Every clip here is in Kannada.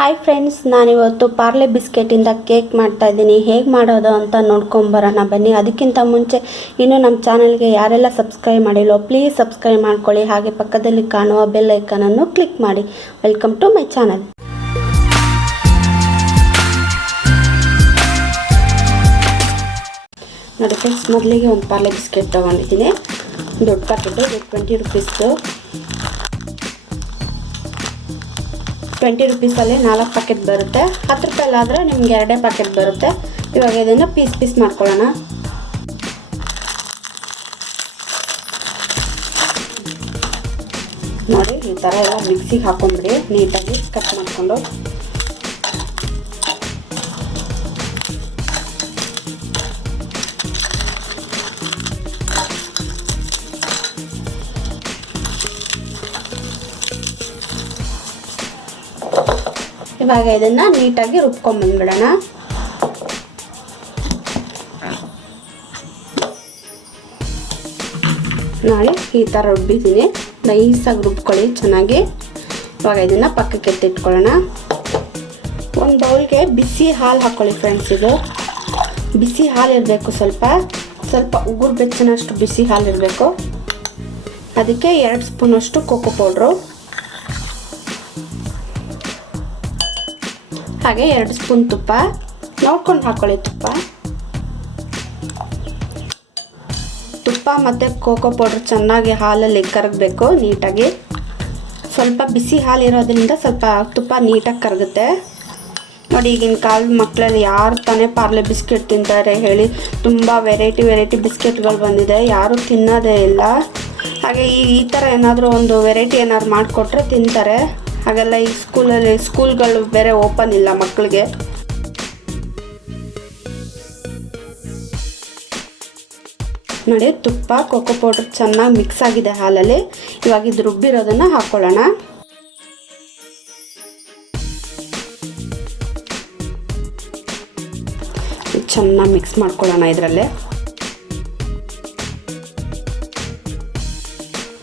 ಹಾಯ್ ಫ್ರೆಂಡ್ಸ್, ನಾನಿವತ್ತು ಪಾರ್ಲೆ ಬಿಸ್ಕೆಟಿಂದ ಕೇಕ್ ಮಾಡ್ತಾ ಇದ್ದೀನಿ. ಹೇಗೆ ಮಾಡೋದು ಅಂತ ನೋಡ್ಕೊಂಬರೋಣ ಬನ್ನಿ. ಅದಕ್ಕಿಂತ ಮುಂಚೆ ಇನ್ನೂ ನಮ್ಮ ಚಾನಲ್ಗೆ ಯಾರೆಲ್ಲ ಸಬ್ಸ್ಕ್ರೈಬ್ ಮಾಡಿಲ್ಲೋ ಪ್ಲೀಸ್ ಸಬ್ಸ್ಕ್ರೈಬ್ ಮಾಡ್ಕೊಳ್ಳಿ. ಹಾಗೆ ಪಕ್ಕದಲ್ಲಿ ಕಾಣುವ ಬೆಲ್ ಐಕನನ್ನು ಕ್ಲಿಕ್ ಮಾಡಿ. Welcome to my channel. ನೋಡಿ ಫ್ರೆಂಡ್ಸ್, ಮೊದಲಿಗೆ ಒಂದು ಪಾರ್ಲೆ ಬಿಸ್ಕೆಟ್ ತೊಗೊಂಡಿದ್ದೀನಿ. ದೊಡ್ಡ ಪ್ಯಾಕೆಟು, 20 ರುಪೀಸ್ದು. 20 ರುಪೀಸಲ್ಲಿ 4 ಪ್ಯಾಕೆಟ್ ಬರುತ್ತೆ. 10 ರೂಪಾಯಲ್ಲಾದರೆ ನಿಮ್ಗೆ 2 ಪ್ಯಾಕೆಟ್ ಬರುತ್ತೆ. ಇವಾಗ ಇದನ್ನು ಪೀಸ್ ಮಾಡ್ಕೊಳ್ಳೋಣ. ನೋಡಿ, ಈ ಥರ ಎಲ್ಲ ಮಿಕ್ಸಿಗೆ ಹಾಕೊಂಡ್ಬಿಡಿ, ನೀಟಾಗಿ ಕಟ್ ಮಾಡಿಕೊಂಡು. ಇವಾಗ ಇದನ್ನು ನೀಟಾಗಿ ರುಬ್ಕೊಂಡ್ಬಂದ್ಬಿಡೋಣ. ನೋಡಿ, ಈ ಥರ ರುಬ್ಬಿದ್ದೀನಿ. ನೈಸಾಗಿ ರುಬ್ಕೊಳ್ಳಿ ಚೆನ್ನಾಗಿ. ಇವಾಗ ಇದನ್ನು ಪಕ್ಕಕ್ಕೆ ಎತ್ತಿಟ್ಕೊಳ್ಳೋಣ. ಒಂದು ಬೌಲ್ಗೆ ಬಿಸಿ ಹಾಲು ಹಾಕ್ಕೊಳ್ಳಿ ಫ್ರೆಂಡ್ಸ್. ಇದು ಬಿಸಿ ಹಾಲು ಇರಬೇಕು, ಸ್ವಲ್ಪ ಉಗುರು ಬೆಚ್ಚನಷ್ಟು ಬಿಸಿ ಹಾಲು ಇರಬೇಕು. ಅದಕ್ಕೆ 2 ಸ್ಪೂನಷ್ಟು ಕೋಕೋ ಪೌಡ್ರು, ಹಾಗೆ 2 ಸ್ಪೂನ್ ತುಪ್ಪ. ನೋಡ್ಕೊಂಡು ಹಾಕ್ಕೊಳ್ಳಿ. ತುಪ್ಪ ಮತ್ತು ಕೋಕೋ ಪೌಡ್ರ್ ಚೆನ್ನಾಗಿ ಹಾಲಲ್ಲಿ ಕರಗಬೇಕು ನೀಟಾಗಿ. ಸ್ವಲ್ಪ ಬಿಸಿ ಹಾಲು ಇರೋದ್ರಿಂದ ಸ್ವಲ್ಪ ತುಪ್ಪ ನೀಟಾಗಿ ಕರಗುತ್ತೆ. ನೋಡಿ, ಈಗಿನ ಕಾಲದ ಮಕ್ಕಳಲ್ಲಿ ಯಾರು ತಾನೇ ಪಾರ್ಲೆ ಬಿಸ್ಕೆಟ್ ತಿಂತಾರೆ ಹೇಳಿ? ತುಂಬ ವೆರೈಟಿ ಬಿಸ್ಕೆಟ್ಗಳು ಬಂದಿದೆ, ಯಾರೂ ತಿನ್ನೋದೇ ಇಲ್ಲ. ಹಾಗೆ ಈ ಥರ ಏನಾದರೂ ಒಂದು ವೆರೈಟಿ ಏನಾದ್ರು ಮಾಡಿಕೊಟ್ರೆ ತಿಂತಾರೆ. ಹಾಗೆಲ್ಲ ಈ ಸ್ಕೂಲ್ಗಳು ಬೇರೆ ಓಪನ್ ಇಲ್ಲ ಮಕ್ಕಳಿಗೆ. ನೋಡಿ, ತುಪ್ಪ ಕೋಕೋ ಪೌಡರ್ ಚೆನ್ನಾಗಿ ಮಿಕ್ಸ್ ಆಗಿದೆ ಹಾಲಲ್ಲಿ. ಇವಾಗ ಇದು ರುಬ್ಬಿರೋದನ್ನು ಹಾಕ್ಕೊಳ್ಳೋಣ. ಚೆನ್ನಾಗಿ ಮಿಕ್ಸ್ ಮಾಡ್ಕೊಳ್ಳೋಣ ಇದರಲ್ಲೇ.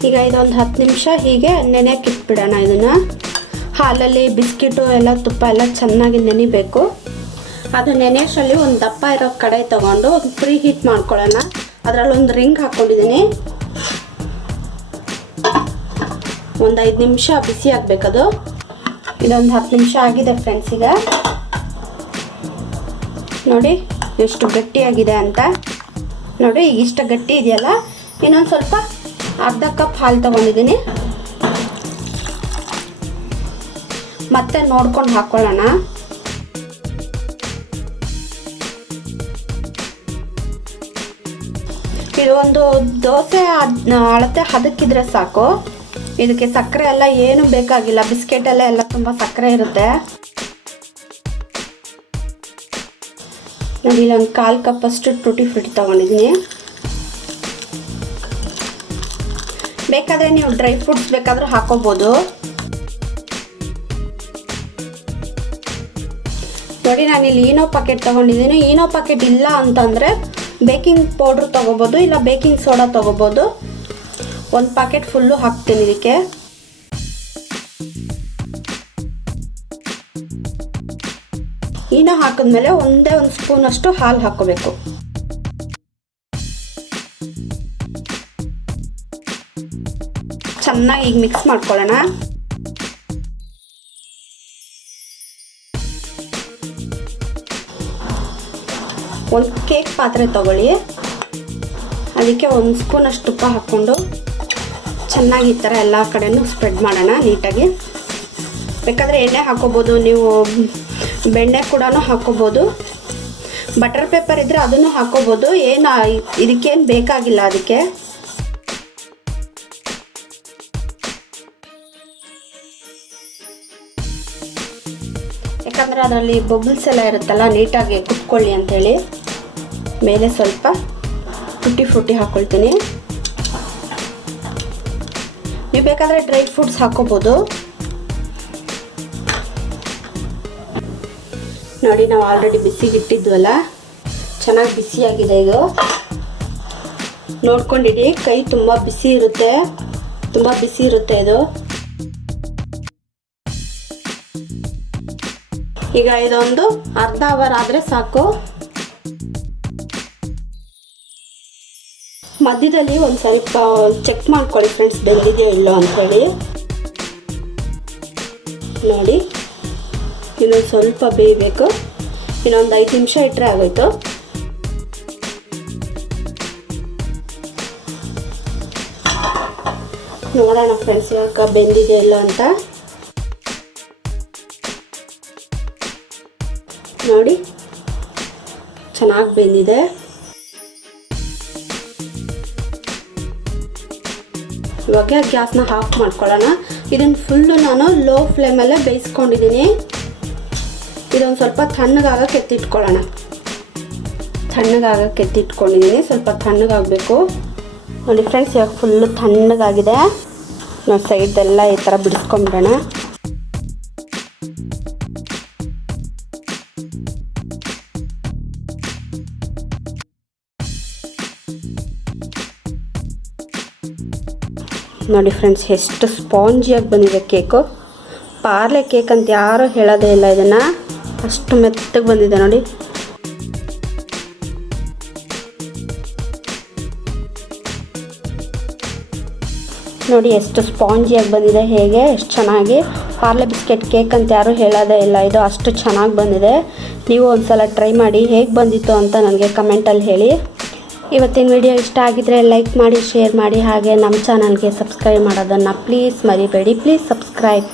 ಈಗ ಇದೊಂದು 10 ನಿಮಿಷ ಹೀಗೆ ನೆನೆಯಕ್ಕೆ ಇಟ್ಬಿಡೋಣ. ಇದನ್ನು ಹಾಲಲ್ಲಿ ಬಿಸ್ಕಿಟು ಎಲ್ಲ ತುಪ್ಪ ಎಲ್ಲ ಚೆನ್ನಾಗಿ ನೆನಿಬೇಕು. ಅದು ನೆನೆಯೋಷ್ಟರಲ್ಲಿ ಒಂದು ದಪ್ಪ ಇರೋ ಕಡೆ ತೊಗೊಂಡು ಒಂದು ಪ್ರೀ ಹೀಟ್ ಮಾಡ್ಕೊಳ್ಳೋಣ. ಅದರಲ್ಲಿ ಒಂದು ರಿಂಗ್ ಹಾಕ್ಕೊಂಡಿದ್ದೀನಿ. ಒಂದು 5 ನಿಮಿಷ ಬಿಸಿ ಆಗಬೇಕದು. ಇದೊಂದು 10 ನಿಮಿಷ ಆಗಿದೆ ಫ್ರೆಂಡ್ಸ್. ಈಗ ನೋಡಿ ಎಷ್ಟು ಗಟ್ಟಿಯಾಗಿದೆ ಅಂತ. ನೋಡಿ, ಈಗ ಇಷ್ಟ ಗಟ್ಟಿ ಇದೆಯಲ್ಲ. ಇನ್ನೊಂದು ಸ್ವಲ್ಪ ಅರ್ಧ ಕಪ್ ಹಾಲು ತೊಗೊಂಡಿದ್ದೀನಿ. ಮತ್ತೆ ನೋಡ್ಕೊಂಡು ಹಾಕ್ಕೊಳ್ಳೋಣ. ಇದು ಒಂದು ದೋಸೆ ಅಳತೆ ಹದಕ್ಕಿದ್ರೆ ಸಾಕು. ಇದಕ್ಕೆ ಸಕ್ಕರೆ ಎಲ್ಲ ಏನು ಬೇಕಾಗಿಲ್ಲ. ಬಿಸ್ಕೆಟ್ ಎಲ್ಲ ತುಂಬ ಸಕ್ಕರೆ ಇರುತ್ತೆ. ನೋಡಿ, ಇಲ್ಲೊಂದು 1/4 ಕಪ್ಪಷ್ಟು ಟೂಟಿ ಫ್ರೂಟಿ ತೊಗೊಂಡಿದ್ದೀನಿ. ಬೇಕಾದರೆ ನೀವು ಡ್ರೈ ಫ್ರೂಟ್ಸ್ ಬೇಕಾದರೂ ಹಾಕೋಬೋದು. ನೋಡಿ, ನಾನಿಲ್ಲಿ ಈನೋ ಪ್ಯಾಕೆಟ್ ತೊಗೊಂಡಿದ್ದೀನಿ. ಈನೋ ಪ್ಯಾಕೆಟ್ ಇಲ್ಲ ಅಂತಂದರೆ ಬೇಕಿಂಗ್ ಪೌಡ್ರ್ ತೊಗೋಬೋದು, ಇಲ್ಲ ಬೇಕಿಂಗ್ ಸೋಡಾ ತೊಗೋಬೋದು. 1 ಪ್ಯಾಕೆಟ್ ಫುಲ್ಲು ಹಾಕ್ತೀನಿ ಇದಕ್ಕೆ. ಈನೋ ಹಾಕಿದ್ಮೇಲೆ ಒಂದೇ 1 ಸ್ಪೂನಷ್ಟು ಹಾಲು ಹಾಕ್ಕೋಬೇಕು. ಚೆನ್ನಾಗಿ ಈಗ ಮಿಕ್ಸ್ ಮಾಡ್ಕೊಳ್ಳೋಣ. ಒಂದು ಕೇಕ್ ಪಾತ್ರೆ ತಗೊಳ್ಳಿ. ಅದಕ್ಕೆ 1 ಸ್ಪೂನಷ್ಟು ತುಪ್ಪ ಹಾಕ್ಕೊಂಡು ಚೆನ್ನಾಗಿ ಈ ಥರ ಎಲ್ಲ ಕಡೆನೂ ಸ್ಪ್ರೆಡ್ ಮಾಡೋಣ ನೀಟಾಗಿ. ಬೇಕಾದರೆ ಎಣ್ಣೆ ಹಾಕೋಬೋದು, ನೀವು ಬೆಣ್ಣೆ ಕೂಡ ಹಾಕೋಬೋದು. ಬಟರ್ ಪೇಪರ್ ಇದ್ದರೆ ಅದನ್ನು ಹಾಕೋಬೋದು. ಏನು ಇದಕ್ಕೇನು ಬೇಕಾಗಿಲ್ಲ ಅದಕ್ಕೆ. ಯಾಕಂದರೆ ಅದರಲ್ಲಿ ಬಬಲ್ಸ್ ಎಲ್ಲ ಇರುತ್ತಲ್ಲ, ನೀಟಾಗಿ ಕುತ್ಕೊಳ್ಳಿ ಅಂಥೇಳಿ ಮೇಲೆ ಸ್ವಲ್ಪ ಟೂಟಿ ಫ್ರೂಟಿ ಹಾಕ್ಕೊಳ್ತೀನಿ. ನೀವು ಬೇಕಾದರೆ ಡ್ರೈ ಫ್ರೂಟ್ಸ್ ಹಾಕೋಬೋದು. ನೋಡಿ, ನಾವು ಆಲ್ರೆಡಿ ಬಿಸಿಗೆ ಇಟ್ಟಿದ್ವಲ್ಲ, ಚೆನ್ನಾಗಿ ಬಿಸಿಯಾಗಿದೆ. ಇದು ನೋಡ್ಕೊಂಡಿಡಿ, ಕೈ ತುಂಬ ಬಿಸಿ ಇರುತ್ತೆ ಇದು. ಈಗ ಇದೊಂದು ಅರ್ಧ ಅವರ್ ಆದರೆ ಸಾಕು. ಮಧ್ಯದಲ್ಲಿ ಒಂದು ಸ್ವಲ್ಪ ಚೆಕ್ ಮಾಡ್ಕೊಳ್ಳಿ ಫ್ರೆಂಡ್ಸ್, ಬೆಂದಿದೆಯೋ ಇಲ್ಲೋ ಅಂಥೇಳಿ. ನೋಡಿ, ಇನ್ನೊಂದು ಸ್ವಲ್ಪ ಬೇಯಬೇಕು. ಇನ್ನೊಂದು 5 ನಿಮಿಷ ಇಟ್ಟರೆ ಆಗೋಯ್ತು. ನೋಡೋಣ ಫ್ರೆಂಡ್ಸ್ ಯಾಕೆ ಬೆಂದಿದೆಯೋ ಇಲ್ಲೋ ಅಂತ. ನೋಡಿ, ಚೆನ್ನಾಗಿ ಬೆಂದಿದೆ. ಇವಾಗ ಗ್ಯಾಸ್ನ ಆಫ್ ಮಾಡ್ಕೊಳ್ಳೋಣ. ಇದನ್ನು ಫುಲ್ಲು ನಾನು ಲೋ ಫ್ಲೇಮಲ್ಲೇ ಬೇಯಿಸ್ಕೊಂಡಿದ್ದೀನಿ. ಇದೊಂದು ಸ್ವಲ್ಪ ತಣ್ಣಗಾಗಕ್ಕೆ ಎತ್ತಿಟ್ಕೊಳ್ಳೋಣ. ತಣ್ಣಗಾಗಕ್ಕೆ ಎತ್ತಿಟ್ಕೊಂಡಿದ್ದೀನಿ, ಸ್ವಲ್ಪ ತಣ್ಣಗಾಗಬೇಕು. ನೋಡಿ ಫ್ರೆಂಡ್ಸ್, ಇವಾಗ ಫುಲ್ಲು ತಣ್ಣಗಾಗಿದೆ. ನಾವು ಸೈಡೆಲ್ಲ ಈ ಥರ ಬಿಡಿಸ್ಕೊಂಬಿಡೋಣ. ನೋಡಿ ಫ್ರೆಂಡ್ಸ್, ಎಷ್ಟು ಸ್ಪಾಂಜಿಯಾಗಿ ಬಂದಿದೆ ಕೇಕು. ಪಾರ್ಲೆ ಕೇಕ್ ಅಂತ ಯಾರೂ ಹೇಳೋದೇ ಇಲ್ಲ ಇದನ್ನು, ಅಷ್ಟು ಮೆತ್ತಗೆ ಬಂದಿದೆ ನೋಡಿ. ನೋಡಿ ಎಷ್ಟು ಸ್ಪಾಂಜಿಯಾಗಿ ಬಂದಿದೆ, ಹೇಗೆ ಎಷ್ಟು ಚೆನ್ನಾಗಿ. ಪಾರ್ಲೆ ಬಿಸ್ಕೆಟ್ ಕೇಕ್ ಅಂತ ಯಾರೂ ಹೇಳೋದೇ ಇಲ್ಲ, ಇದು ಅಷ್ಟು ಚೆನ್ನಾಗಿ ಬಂದಿದೆ. ನೀವು ಒಂದು ಸಲ ಟ್ರೈ ಮಾಡಿ, ಹೇಗೆ ಬಂದಿತ್ತು ಅಂತ ನನಗೆ ಕಮೆಂಟಲ್ಲಿ ಹೇಳಿ. ಇವತ್ತಿನ ವಿಡಿಯೋ ಇಷ್ಟ ಆಗಿದ್ದರೆ ಲೈಕ್ ಮಾಡಿ, ಶೇರ್ ಮಾಡಿ, ಹಾಗೆ ನಮ್ಮ ಚಾನಲ್ಗೆ ಸಬ್ಸ್ಕ್ರೈಬ್ ಮಾಡೋದನ್ನು ಪ್ಲೀಸ್ ಮರಿಬೇಡಿ. Please subscribe.